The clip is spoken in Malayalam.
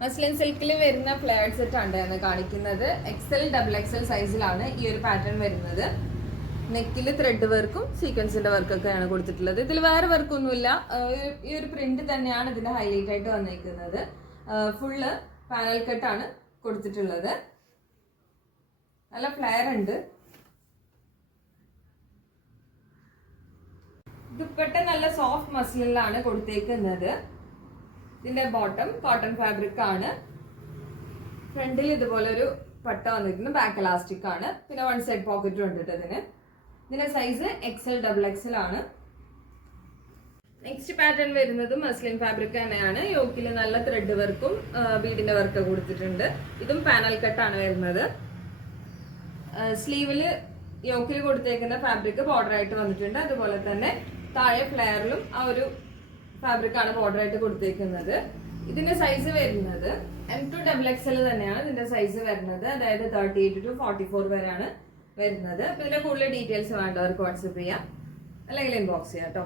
മസ്ലിൻ സിൽക്കിൽ വരുന്ന ഫ്ലെയർഡ് സെറ്റ് ആണ് കാണിക്കുന്നത്. XL XXL സൈസിലാണ് ഈ ഒരു പാറ്റേൺ വരുന്നത്. നെക്കിൽ ത്രെഡ് വർക്കും സീക്വൻസിന്റെ വർക്കൊക്കെയാണ് കൊടുത്തിട്ടുള്ളത്. ഇതിൽ വേറെ വർക്കൊന്നുമില്ല. ഈ ഒരു പ്രിന്റ് തന്നെയാണ് ഇതിന്റെ ഹൈലൈറ്റ് ആയിട്ട് വന്നിരിക്കുന്നത്. ഫുള്ള് പാനൽ കട്ടാണ് കൊടുത്തിട്ടുള്ളത്. നല്ല ഫ്ലെയർ ഉണ്ട്. ദുപ്പട്ട നല്ല സോഫ്റ്റ് മസ്ലിനിലാണ് കൊടുത്തേക്കുന്നത്. ഇതിന്റെ ബോട്ടം കോട്ടൺ ഫാബ്രിക് ആണ്. ഫ്രണ്ടിൽ ഇതുപോലെ ഒരു പട്ട വന്നിരിക്കുന്നു. ബാക്ക് ഇലാസ്റ്റിക് ആണ്. പിന്നെ വൺ സൈഡ് പോക്കറ്റും ഉണ്ട് ഇതിന്റെ സൈസ് XL XXL ആണ്. നെക്സ്റ്റ് പാറ്റേൺ വരുന്നത് മസ്ലിൻ ഫാബ്രിക് തന്നെയാണ്. യോക്കിൽ നല്ല ത്രെഡ് വർക്കും ബീഡിന്റെ വർക്ക് കൊടുത്തിട്ടുണ്ട്. ഇതും പാനൽ കട്ടാണ് വരുന്നത്. സ്ലീവില് യോക്കിൽ കൊടുത്തേക്കുന്ന ഫാബ്രിക് ബോർഡർ ആയിട്ട് വന്നിട്ടുണ്ട്. അതുപോലെ തന്നെ താഴെ ഫ്ലെയറിലും ആ ഒരു ഫാബ്രിക് ആണ് ബോർഡർ ആയിട്ട് കൊടുത്തേക്കുന്നത്. ഇതിന്റെ സൈസ് വരുന്നത് M2 XXL തന്നെയാണ് ഇതിന്റെ സൈസ് വരുന്നത്. അതായത് 38 to 44 വരെയാണ് വരുന്നത്. ഇതിന്റെ കൂടുതൽ ഡീറ്റെയിൽസ് വേണ്ടവർക്ക് വാട്സപ്പ് ചെയ്യാം, അല്ലെങ്കിൽ ഇൻബോക്സ് ചെയ്യാം കേട്ടോ.